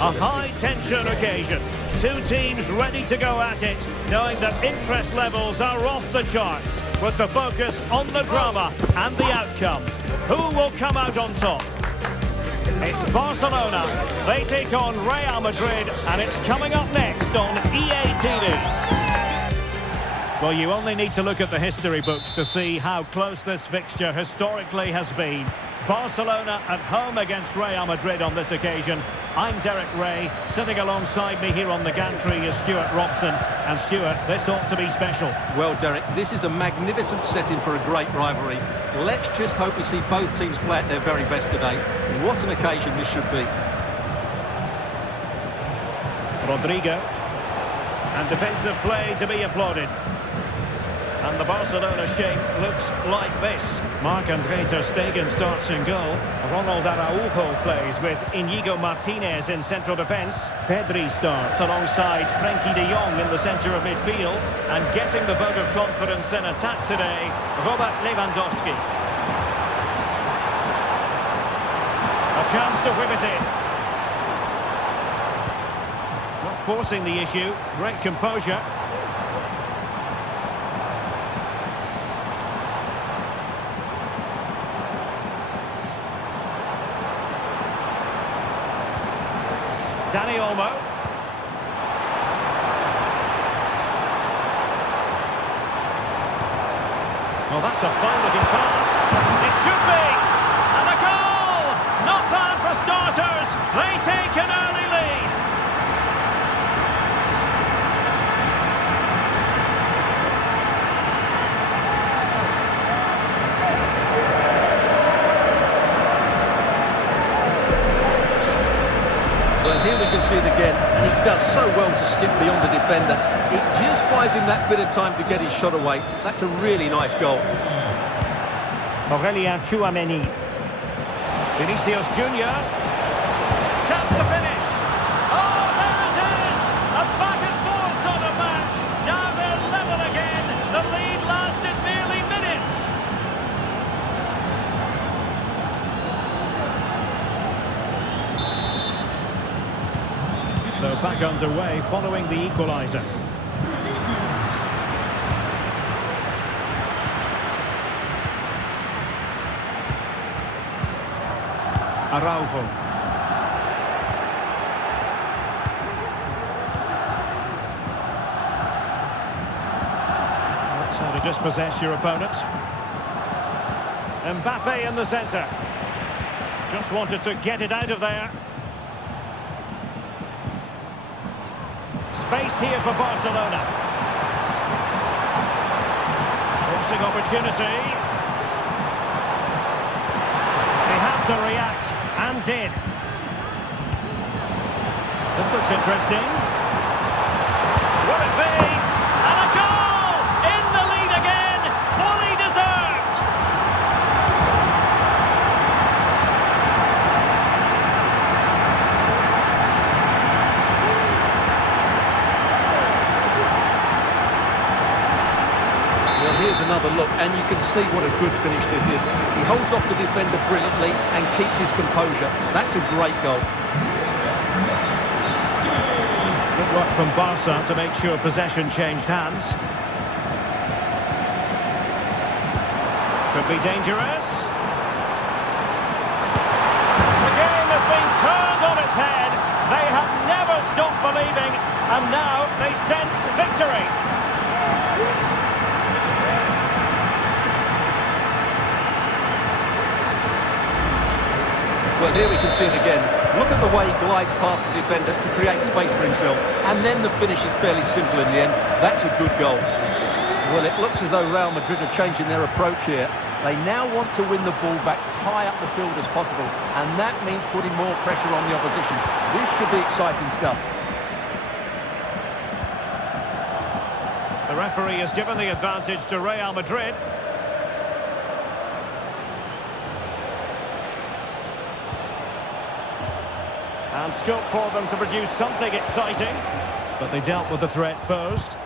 A high-tension occasion. Two teams ready to go at it, knowing that interest levels are off the charts, with the focus on the drama and the outcome. Who will come out on top? It's Barcelona. They take on Real Madrid, and it's coming up next on EA TV. Well, you only need to look at the history books to see how close this fixture historically has been. Barcelona at home against Real Madrid on this occasion. I'm Derek Ray. Sitting alongside me here on the gantry is Stuart Robson. And Stuart, this ought to be special. Well, Derek, this is a magnificent setting for a great rivalry. Let's just hope we see both teams play at their very best today. What an occasion this should be. Rodrigo. And defensive play to be applauded. And the Barcelona shape looks like this. Marc-André ter Stegen starts in goal. Ronald Araujo plays with Inigo Martinez in central defence. Pedri starts alongside Frenkie de Jong in the centre of midfield. And getting the vote of confidence in attack today, Robert Lewandowski. A chance to whip it in. Not forcing the issue, great composure. Dani Olmo. Well, that's a fine-looking pass. It should be. And a goal! Not bad for starters. They take an early lead. Well, here we can see it again, and he does so well to skip beyond the defender. It just buys him that bit of time to get his shot away. That's a really nice goal. Aurelien Tchouameni. Vinicius Junior. Chance to finish. Oh, there it is! A back and forth sort of match. Now they're level again. The lead lasted merely minutes. So back underway following the equaliser. Araujo. That's how to dispossess your opponent. Mbappe in the centre. Just wanted to get it out of there. Space here for Barcelona. Crossing opportunity. They had to react, and did. This looks interesting. Will it be? And a goal! In the lead again! Fully deserved! Here's another look, and you can see what a good finish this is. He holds off the defender brilliantly and keeps his composure. That's a great goal. Good work from Barca to make sure possession changed hands. Could be dangerous. The game has been turned on its head. They have never stopped believing, and now they sense victory. Well, here we can see it again. Look at the way he glides past the defender to create space for himself. And then the finish is fairly simple in the end. That's a good goal. Well, it looks as though Real Madrid are changing their approach here. They now want to win the ball back as high up the field as possible. And that means putting more pressure on the opposition. This should be exciting stuff. The referee has given the advantage to Real Madrid. And scope for them to produce something exciting. But they dealt with the threat posed.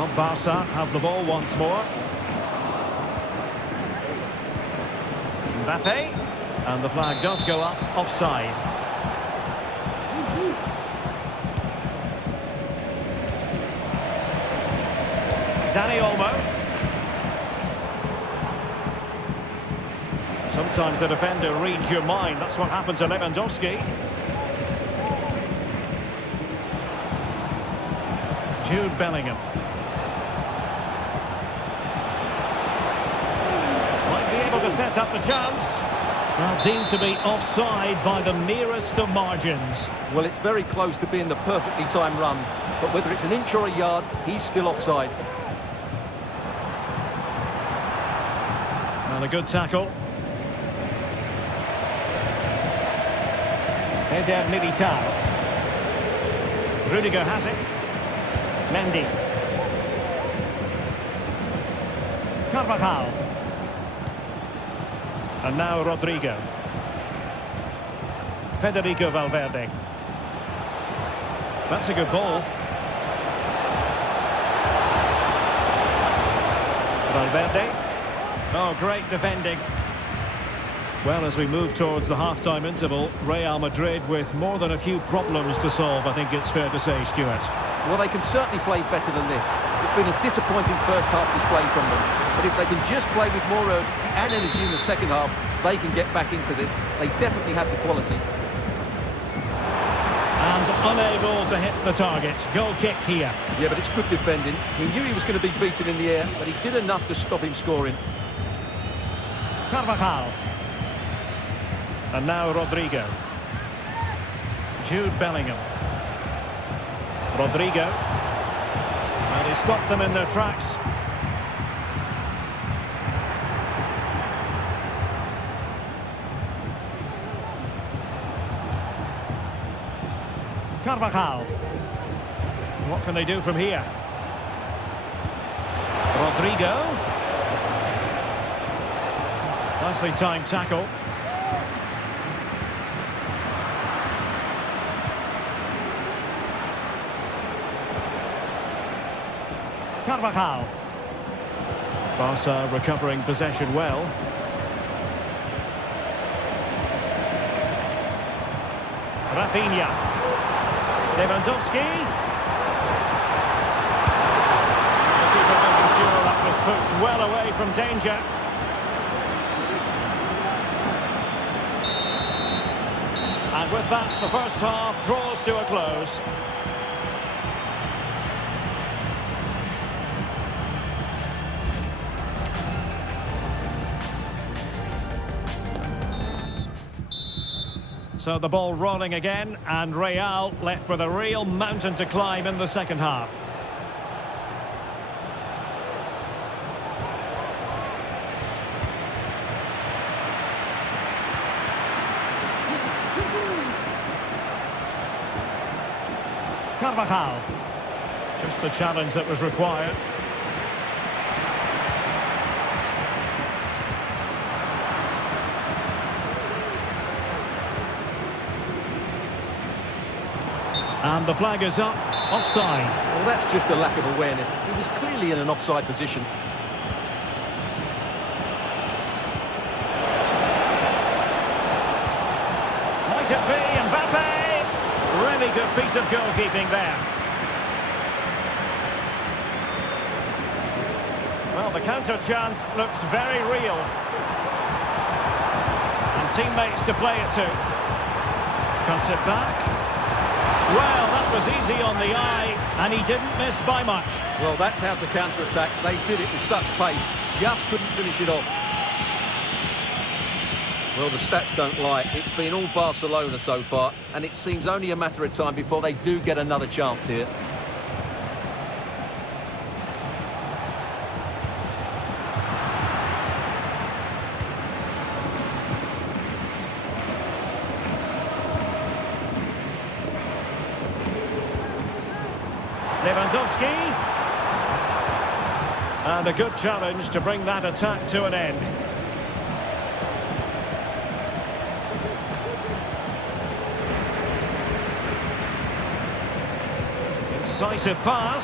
Well, Barca have the ball once more. Mbappe. And the flag does go up, offside. Dani Olmo. Sometimes the defender reads your mind. That's what happened to Lewandowski. Jude Bellingham. Might be able to set up the chance. Well, deemed to be offside by the merest of margins. Well, it's very close to being the perfectly timed run, but whether it's an inch or a yard, he's still offside. And a good tackle. Eder Militao. Rudiger has it. Mendy. Carvajal. And now Rodrigo. Federico Valverde. That's a good ball. Valverde. Oh, great defending. Well, as we move towards the half-time interval, Real Madrid with more than a few problems to solve, I think it's fair to say, Stuart. Well, they can certainly play better than this. It's been a disappointing first half display from them. But if they can just play with more urgency and energy in the second half, they can get back into this. They definitely have the quality. And unable to hit the target. Goal kick here. Yeah, but it's good defending. He knew he was going to be beaten in the air, but he did enough to stop him scoring. Carvajal. And now Rodrigo. Jude Bellingham. Rodrigo. And he stopped them in their tracks. Carvajal. What can they do from here? Rodrigo. Nicely timed tackle. Carvajal. Barca recovering possession well. Rafinha. Lewandowski. The keeper making sure that was pushed well away from danger. And with that, the first half draws to a close. So the ball rolling again, and Real left with a real mountain to climb in the second half. Carvajal. Just the challenge that was required. And the flag is up, offside. Well, that's just a lack of awareness. He was clearly in an offside position. Might it be Mbappe? Really good piece of goalkeeping there. Well, the counter chance looks very real. And teammates to play it to. Cuts it back. Well, that was easy on the eye, and he didn't miss by much. Well, that's how to counter-attack. They did it with such pace, just couldn't finish it off. Well, the stats don't lie. It's been all Barcelona so far, and it seems only a matter of time before they do get another chance here. Lewandowski. And a good challenge to bring that attack to an end. It's Incisive pass.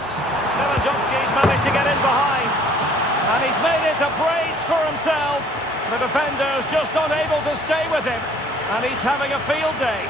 Lewandowski's managed to get in behind. And he's made it a brace for himself. The defender's just unable to stay with him. And he's having a field day.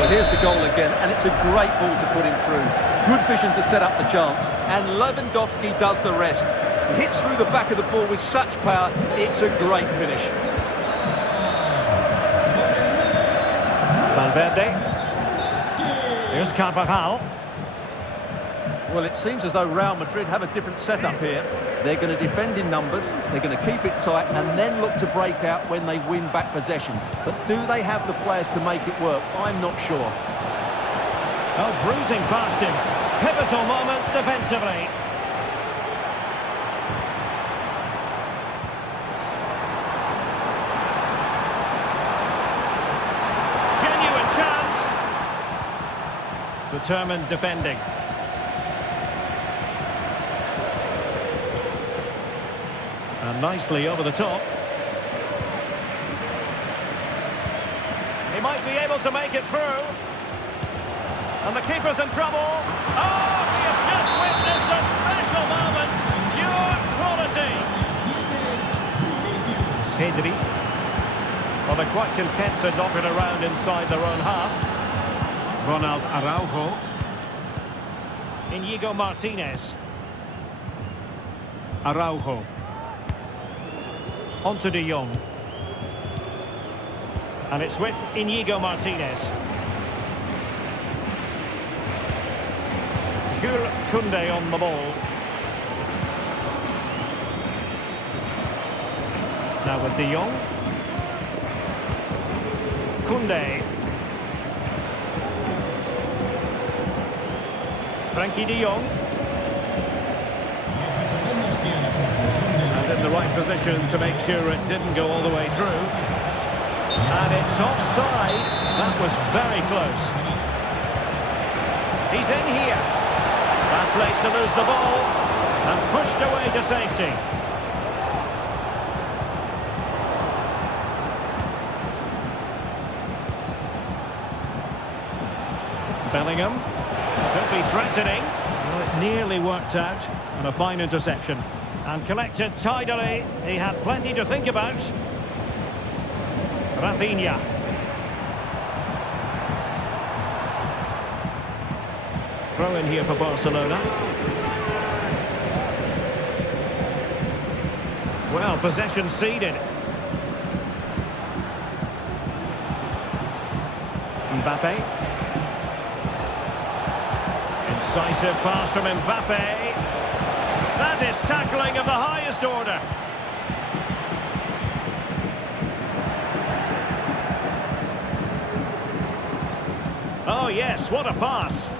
Well, here's the goal again, and it's a great ball to put him through. Good vision to set up the chance, and Lewandowski does the rest. He hits through the back of the ball with such power, it's a great finish. Valverde. Here's Carvajal. Well, it seems as though Real Madrid have a different setup here. They're going to defend in numbers, they're going to keep it tight, and then look to break out when they win back possession. But do they have the players to make it work? I'm not sure. Oh, bruising past him. Pivotal moment defensively. Genuine chance. Determined defending. And nicely over the top. He might be able to make it through. And the keeper's in trouble. Oh, we have just witnessed a special moment. Pure quality. Pedri. Well, they're quite content to knock it around inside their own half. Ronald Araujo. Inigo Martinez. Araujo. On to De Jong. And it's with Inigo Martinez. Jules Koundé on the ball. Now with De Jong. Koundé. Frankie De Jong. And in the right position to make sure it didn't go all the way through. And it's offside. That was very close. He's in here. Bad place to lose the ball. And pushed away to safety. Bellingham. Could be threatening. Well, it nearly worked out. And a fine interception. And collected tidily. He had plenty to think about. Rafinha. Throw in here for Barcelona. Well, possession ceded. Mbappe. Incisive pass from Mbappe. That is tackling of the highest order. Oh yes, what a pass.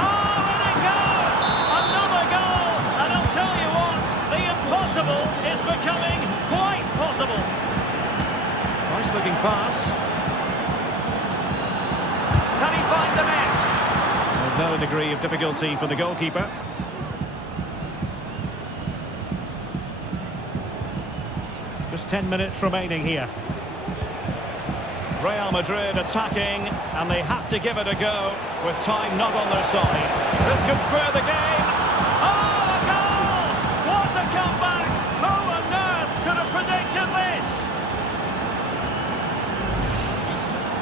Oh, and it goes! Another goal! And I'll tell you what, the impossible is becoming quite possible. Nice looking pass. Can he find the net? With no degree of difficulty for the goalkeeper. Just 10 minutes remaining here. Real Madrid attacking, and they have to give it a go with time not on their side. This could square the game. Oh, a goal! What a comeback! Who on earth could have predicted this?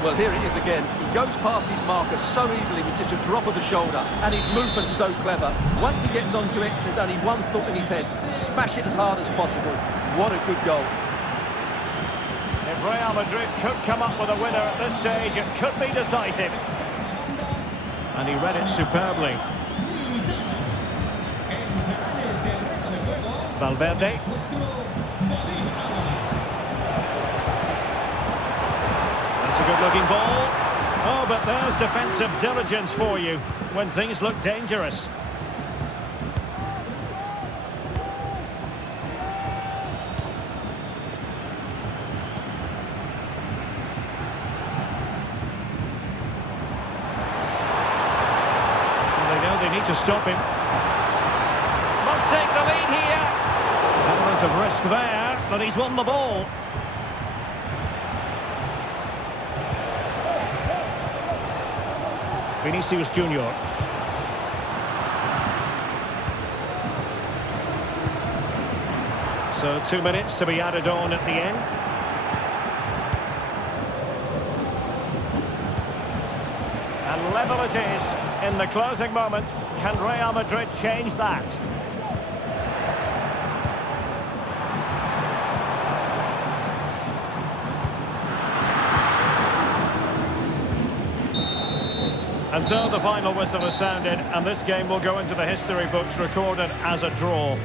Well, here it is again. He goes past his marker so easily with just a drop of the shoulder, and his movement's so clever. Once he gets onto it, there's only one thought in his head: smash it as hard as possible. What a good goal. If Real Madrid could come up with a winner at this stage, it could be decisive. And he read it superbly. Valverde. That's a good-looking ball. Oh, but there's defensive diligence for you when things look dangerous. They know they need to stop him. take the lead here. Element of risk there, but he's won the ball. Vinicius Junior. So 2 minutes to be added on at the end. And level it is in the closing moments. Can Real Madrid change that? And so the final whistle has sounded, and this game will go into the history books recorded as a draw.